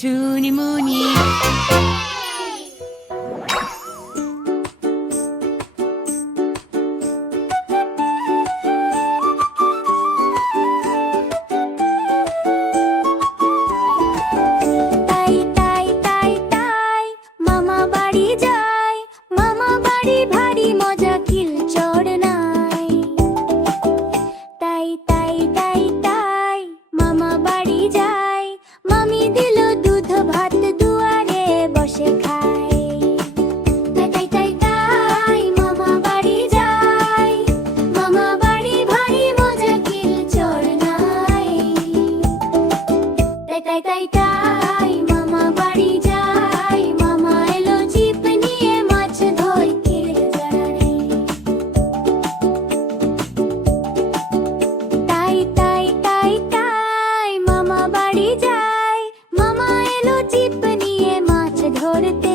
চুনমুনি। তাই তাই তাই তাই মামা বাড়ি যাই, মামা বাড়ি ভারী মজা কিল চড় নাই। তাই তাই তাই তাই মামা বাড়ি যাই, মামি দিল দুধ ভাত দুয়ারে বসে খাই। তাই তাই তাই তাই মামা বাড়ি যাই, মামা বাড়ি ভারী মজা কিল চড় নাই। তাই তাই তাই তাই মামা বাড়ি যাই, মামা এলো ছিপ নিয়ে মাছ ধরতে জানে। তাই তাই তাই তাই মামা বাড়ি যাই, মামা এলো ছিপ নিয়ে মাছ ধরতে।